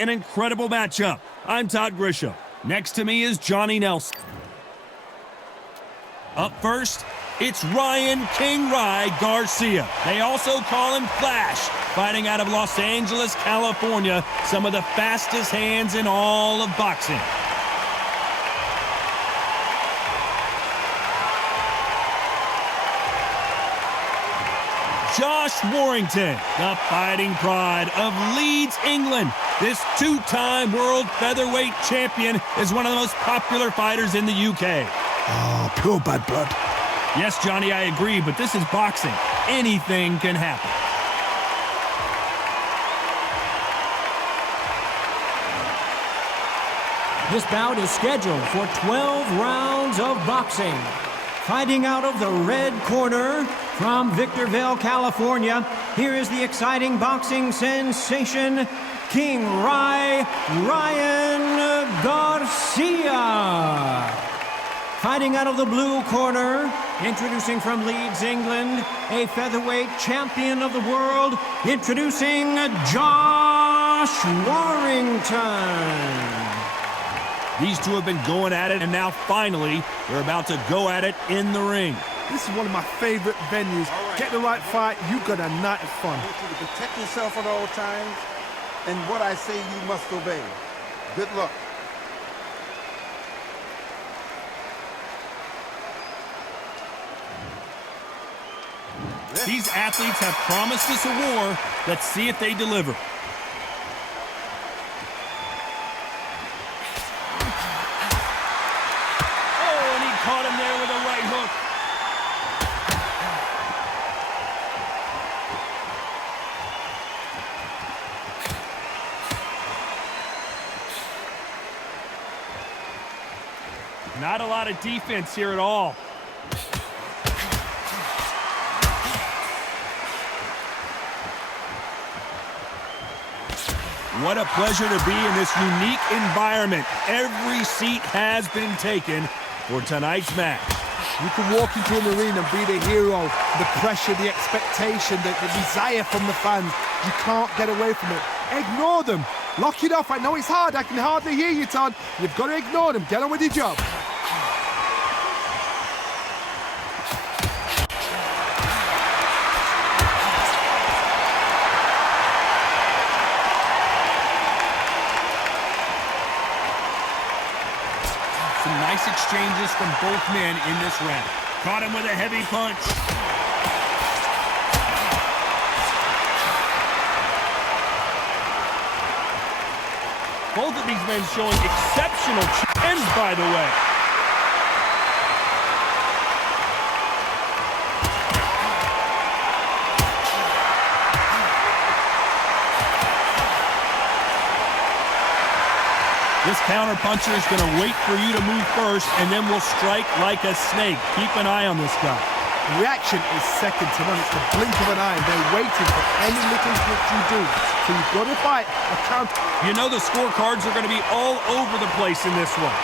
an incredible matchup. I'm Todd Grisham. Next to me is Johnny Nelson. Up first, it's Ryan King Rye Garcia. They also call him Flash, fighting out of Los Angeles, California, some of the fastest hands in all of boxing. Josh Warrington, the fighting pride of Leeds, England. This two-time world featherweight champion is one of the most popular fighters in the UK. Oh, pure bad blood. Yes, Johnny, I agree, but this is boxing. Anything can happen. This bout is scheduled for 12 rounds of boxing. Fighting out of the red corner from Victorville, California, here is the exciting boxing sensation, King Rye, Ryan Garcia. Fighting out of the blue corner, introducing from Leeds, England, a featherweight champion of the world, introducing Josh Warrington. These two have been going at it, and now finally, they're about to go at it in the ring. This is one of my favorite venues. Right. Get the right fight, you got a night of fun. I want you to protect yourself at all times, and what I say you must obey. Good luck. These athletes have promised us a war. Let's see if they deliver. Oh, and he caught him there with a right hook. Not a lot of defense here at all. What a pleasure to be in this unique environment. Every seat has been taken for tonight's match. You can walk into an arena and be the hero. The pressure, the expectation, the desire from the fans. You can't get away from it. Ignore them. Lock it off. I know it's hard. I can hardly hear you, Todd. You've got to ignore them. Get on with your job. Some nice exchanges from both men in this round. Caught him with a heavy punch. Both of these men showing exceptional chins, by the way. This counter-puncher is going to wait for you to move first, and then will strike like a snake. Keep an eye on this guy. Reaction is second to none. It's the blink of an eye, and they're waiting for any little hit you do. So you've got to fight a counter. You know the scorecards are going to be all over the place in this one.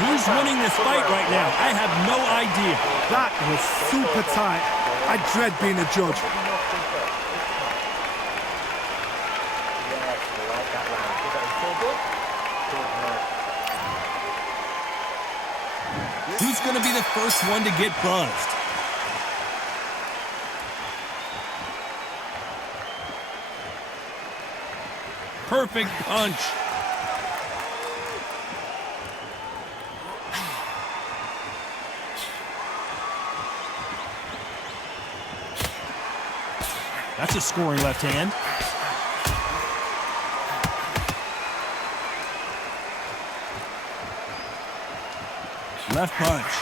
Who's winning this fight right now? I have no idea. That was super tight. I dread being a judge. Who's going to be the first one to get buzzed? Perfect punch. That's a scoring left hand. Left punch.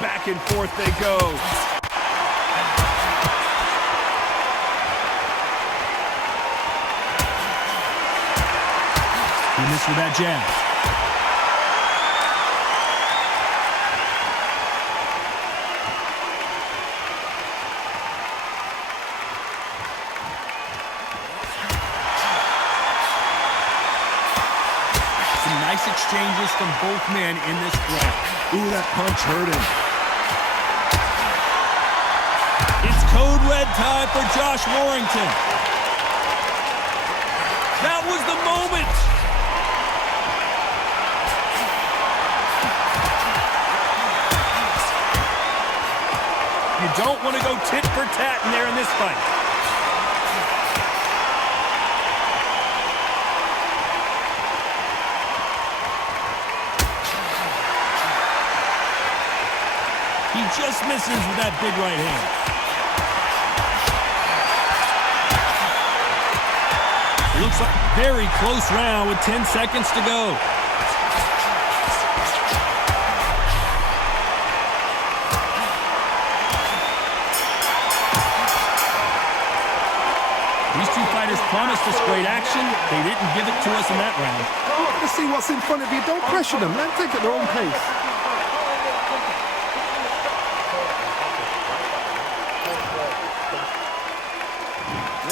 Back and forth they go. He missed with that jab. Nice exchanges from both men in this round. Ooh, that punch hurt him. It's code red time for Josh Warrington. That was the moment. You don't want to go tit for tat in there in this fight. He just misses with that big right hand. Looks like a very close round with 10 seconds to go. These two fighters promised us great action. They didn't give it to us in that round. Let's see what's in front of you. Don't pressure them. Let them take it at their own pace.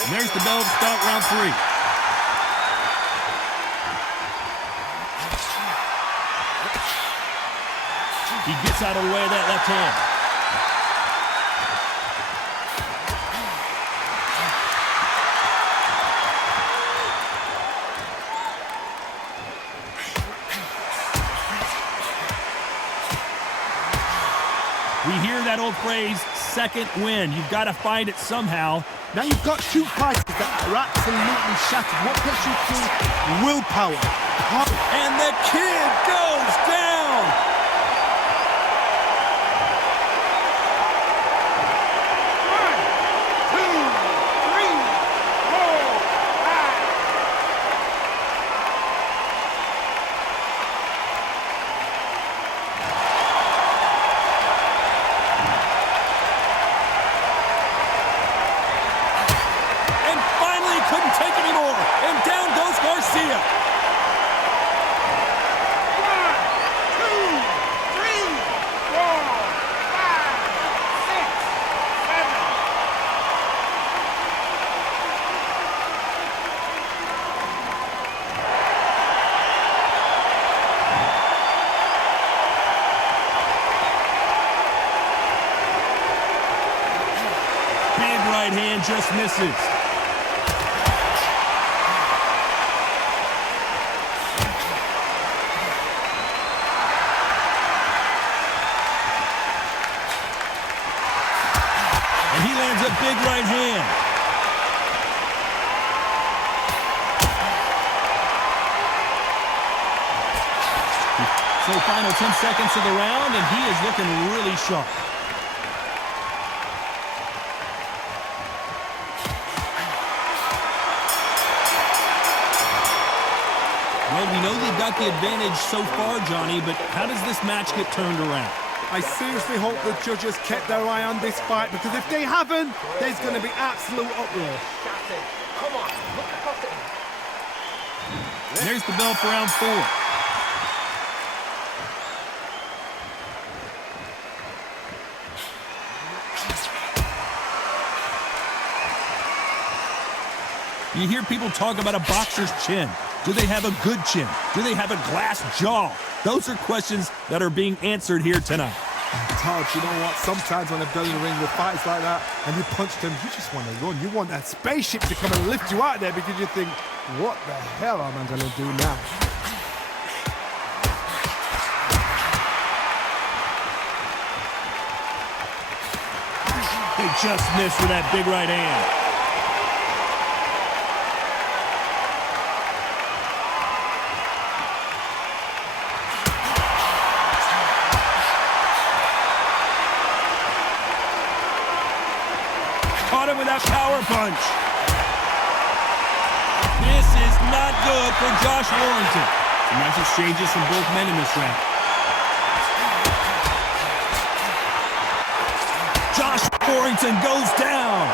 And there's the bell to start round 3. He gets out of the way of that left hand. We hear that old phrase, second win. You've got to find it somehow. Now you've got two fighters that are absolutely shattered. What gets you through? Willpower. And the kid goes down. Couldn't take anymore, and down goes Garcia. 1, 2, 3, 4, 5, 6, 7. Big right hand just misses. He lands a big right hand. So final 10 seconds of the round, and he is looking really sharp. Well, we know they've got the advantage so far, Johnny, but how does this match get turned around? I seriously hope the judges kept their eye on this fight, because if they haven't, there's going to be absolute uproar. There's the bell for round 4. You hear people talk about a boxer's chin. Do they have a good chin? Do they have a glass jaw? Those are questions that are being answered here tonight. Todd, you know what? Sometimes when I've done in the ring with fights like that and you punch them, you just want to run. You want that spaceship to come and lift you out there, because you think, what the hell am I going to do now? They just missed with that big right hand. Caught him with that power punch. This is not good for Josh Warrington. Some nice exchanges from both men in this round. Josh Warrington goes down.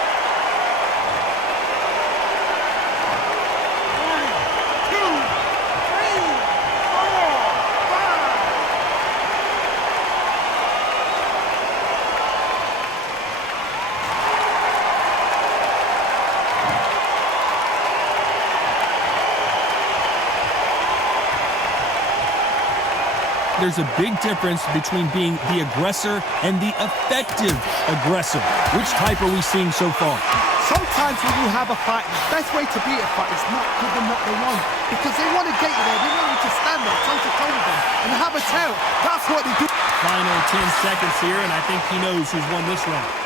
1, 2, 3, 4, 5. There's a big difference between being the aggressor and the effective aggressor. Which type are we seeing so far? Sometimes when you have a fight, the best way to beat a fight is not give them what they want. Because they want to get you there. They want you to stand there, toe-to-toe with them, and have a tail. That's what they do. Final 10 seconds here, and I think he knows who's won this round.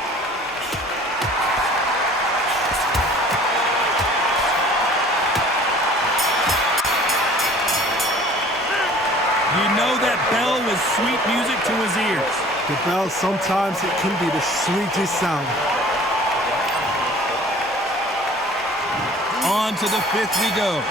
You know that bell was sweet music to his ears. The bell, sometimes it can be the sweetest sound. On to the fifth we go.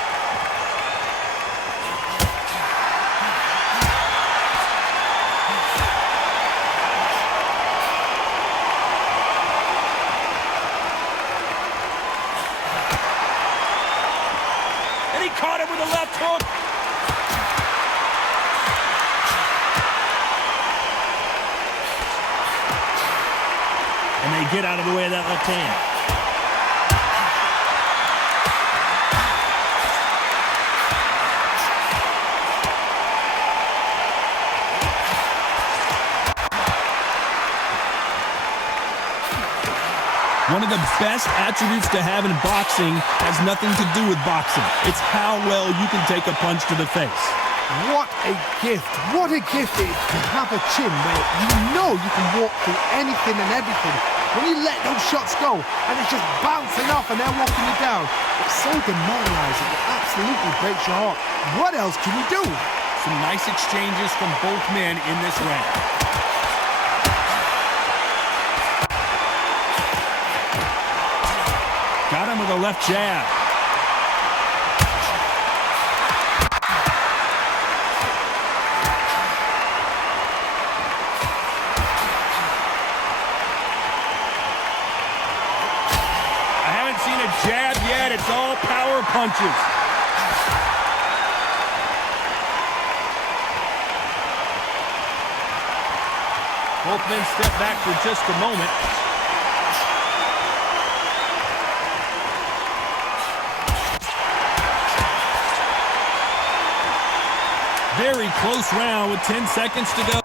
And he caught him with a left hook. And they get out of the way of that left hand. One of the best attributes to have in boxing has nothing to do with boxing. It's how well you can take a punch to the face. What a gift. What a gift it is to have a chin where you know you can walk through anything and everything. When you let those shots go and it's just bouncing off and they're walking you down, it's so demoralizing. It absolutely breaks your heart. What else can you do? Some nice exchanges from both men in this round. Got him with a left jab. I haven't seen a jab yet. It's all power punches. Both men step back for just a moment. Very close round with 10 seconds to go.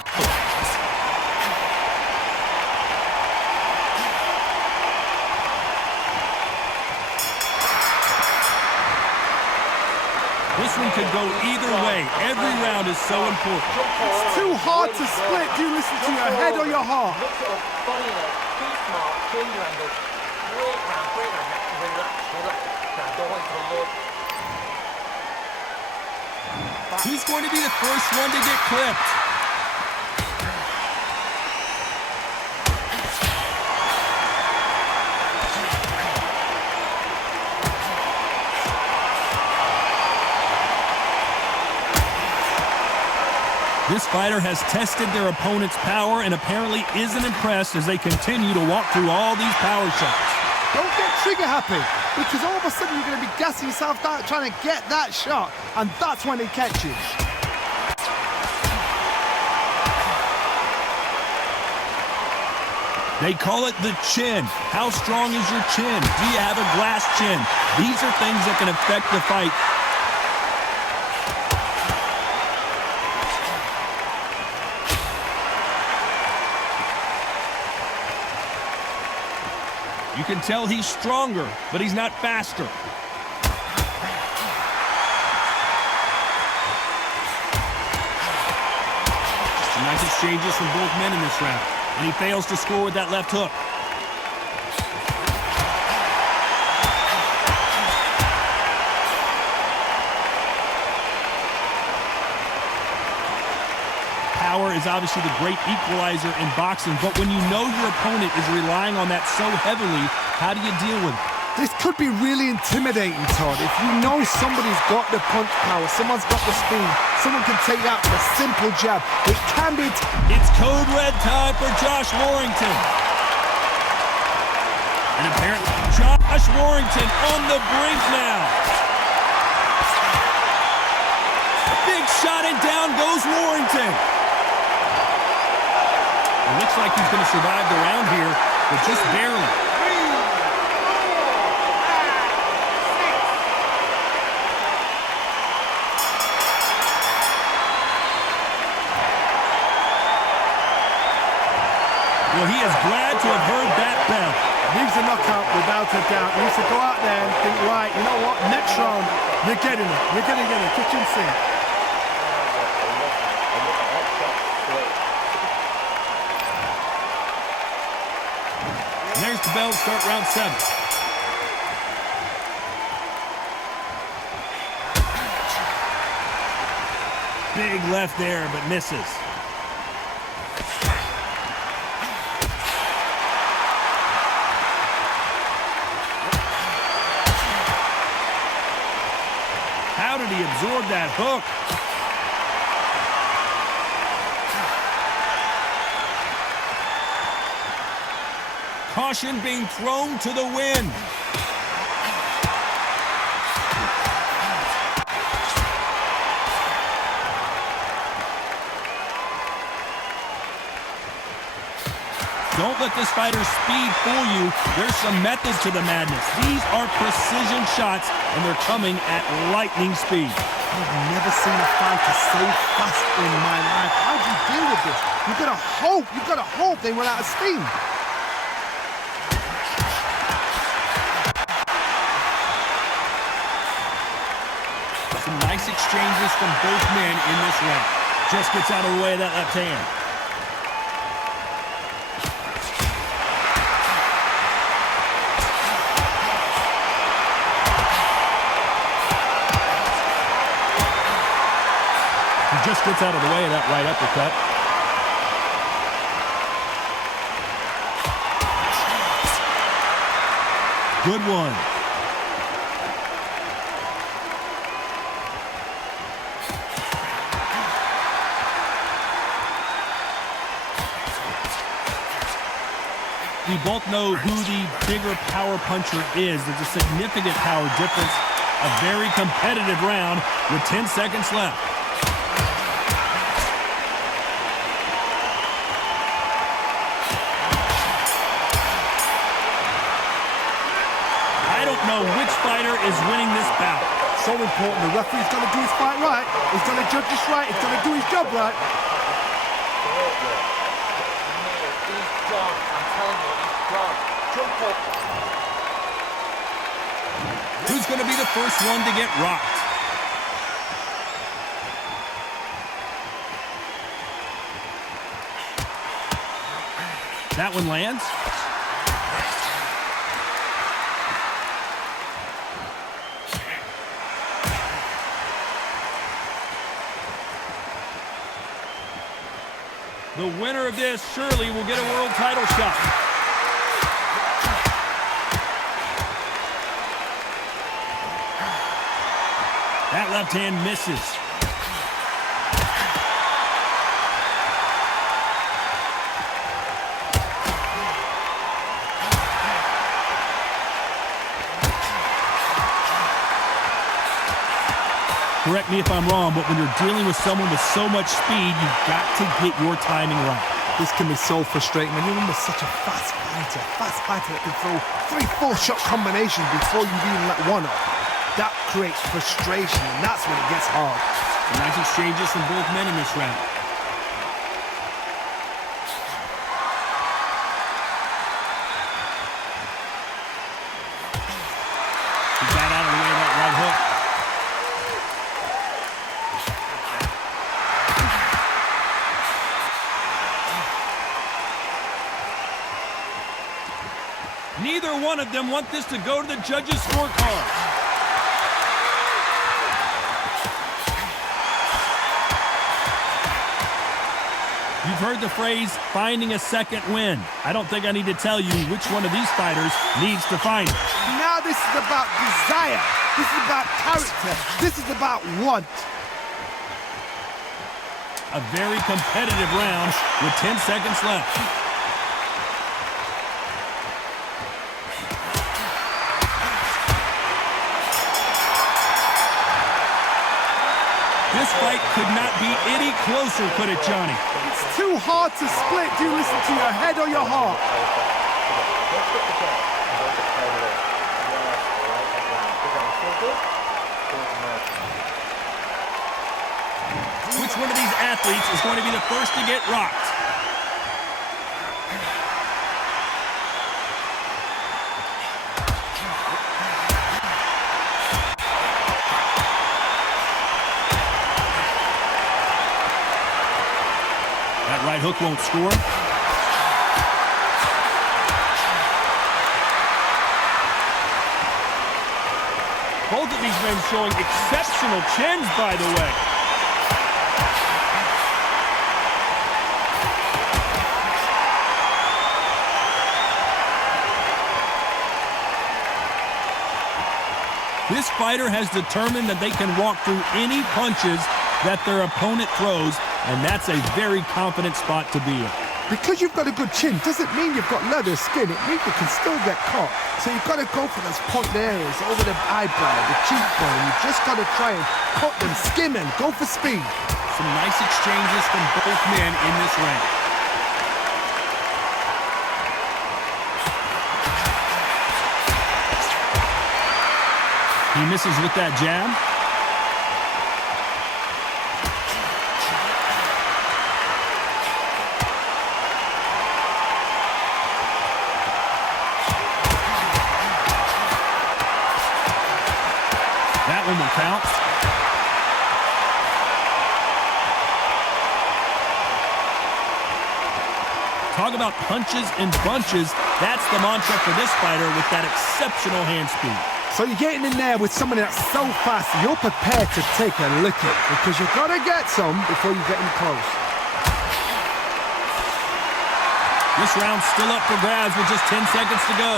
This one could go either way. Every round is so important. It's too hard to split. Do you listen to your head or your heart? Look sort of body leg, too smart, change your angle. Break round, relax. Now don't want to look. Who's going to be the first one to get clipped? This fighter has tested their opponent's power and apparently isn't impressed as they continue to walk through all these power shots. Don't get trigger happy, because all of a sudden you're going to be gassing yourself out trying to get that shot, and that's when they catch you. They call it the chin. How strong is your chin? Do you have a glass chin? These are things that can affect the fight. You can tell he's stronger, but he's not faster. Some nice exchanges from both men in this round. And he fails to score with that left hook. Power is obviously the great equalizer in boxing, but when you know your opponent is relying on that so heavily, how do you deal with it? This could be really intimidating, Todd. If you know somebody's got the punch power, someone's got the speed, someone can take out with a simple jab. It can be... It's code red time for Josh Warrington. And apparently, Josh Warrington on the brink now. A big shot and down goes Warrington. It looks like he's going to survive the round here, but just barely. without a doubt. He needs to go out there and think, right, you know what, next round, you're getting it. You're going to get it. Kitchen sink. And there's the bell to start round 7. Big left there, but misses. How did he absorb that hook? Caution being thrown to the wind. Don't let this fighter's speed fool you. There's some method to the madness. These are precision shots, and they're coming at lightning speed. I've never seen a fighter so fast in my life. How do you deal with this? You've got to hope they run out of steam. Some nice exchanges from both men in this round. Just gets out of the way of that left hand. He just gets out of the way of that right uppercut. Good one. We both know who the bigger power puncher is. There's a significant power difference. A very competitive round with 10 seconds left. I don't know which fighter is winning this bout. So important. The referee's got to do his fight right. He's got to judge this right. He's got to do his job right. He's gone. I'm telling you, he's gone. Jump up. Who's going to be the first one to get rocked? That one lands. The winner of this surely will get a world title shot. That left hand misses. Correct me if I'm wrong, but when you're dealing with someone with so much speed, you've got to get your timing right. This can be so frustrating when you're such a fast fighter that can throw 3-4 shot combinations before you even let one off. That creates frustration, and that's when it gets hard. Nice exchanges from both men in this round. He got out of the way of that right hook. Neither one of them want this to go to the judges' scorecard. You've heard the phrase, finding a second win. I don't think I need to tell you which one of these fighters needs to find it. Now this is about desire. This is about character. This is about want. A very competitive round with 10 seconds left. This fight could not be any closer, could it, Johnny? It's too hard to split. Do you listen to your head or your heart? Which one of these athletes is going to be the first to get rocked? hook won't score. Both of these men showing exceptional chins, by the way. This fighter has determined that they can walk through any punches that their opponent throws, and that's a very confident spot to be in. Because you've got a good chin doesn't mean you've got leather skin. It means you can still get caught. So you've got to go for those point areas over the eyebrow, the cheekbone. You've just got to try and cut them, skim them, go for speed. Some nice exchanges from both men in this round. He misses with that jab. That one will count. Talk about punches and bunches. That's the mantra for this fighter with that exceptional hand speed. So you're getting in there with someone that's so fast, you're prepared to take a licking because you've got to get some before you get in close. This round's still up for grabs with just 10 seconds to go.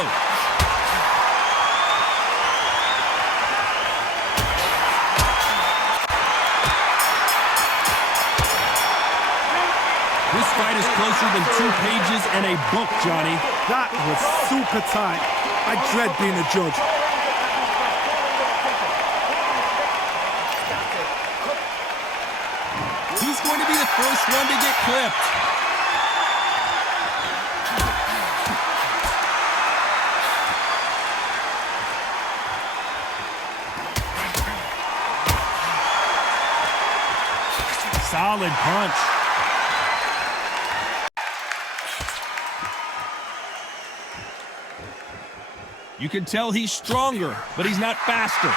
This fight is closer than 2 pages and a book, Johnny. That was super tight. I dread being a judge. He's going to be the first one to get clipped. Solid punch. You can tell he's stronger, but he's not faster.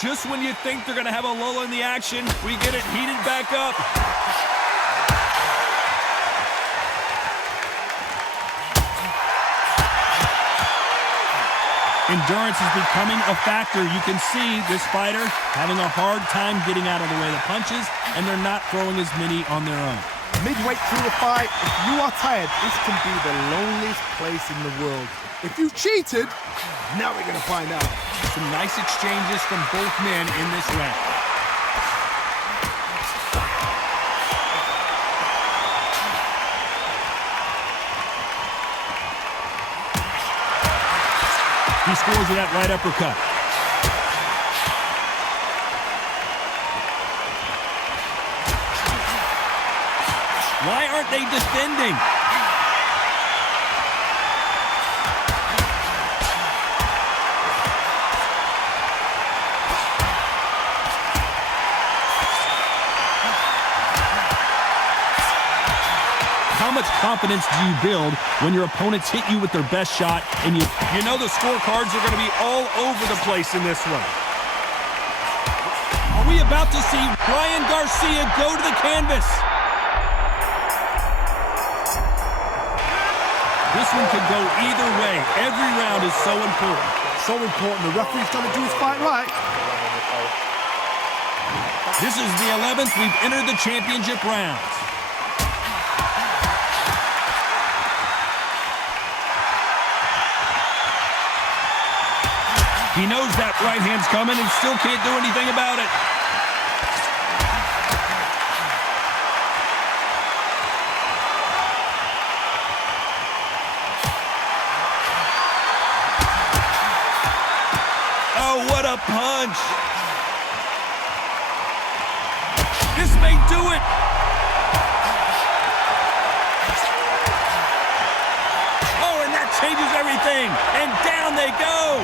Just when you think they're going to have a lull in the action, we get it heated back up. Endurance is becoming a factor. You can see this fighter having a hard time getting out of the way of the punches, and they're not throwing as many on their own. Midway through the fight, if you are tired, this can be the loneliest place in the world. If you cheated, now we're going to find out. Some nice exchanges from both men in this round. He scores with that right uppercut. Why aren't they defending? How much confidence do you build when your opponents hit you with their best shot and you know the scorecards are going to be all over the place in this one? Are we about to see Ryan Garcia go to the canvas? This one could go either way. Every round is so important. So important. The referee's got to do his fight right. This is the 11th. We've entered the championship rounds. He knows that right hand's coming and still can't do anything about it. Oh, what a punch. This may do it. Oh, and that changes everything. And down they go.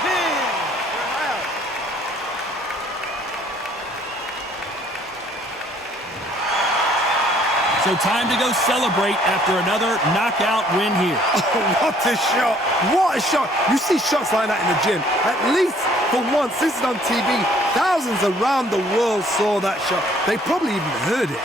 10, So time to go celebrate after another knockout win here. What a shot! What a shot! You see shots like that in the gym. At least for once, this is on TV. Thousands around the world saw that shot. They probably even heard it.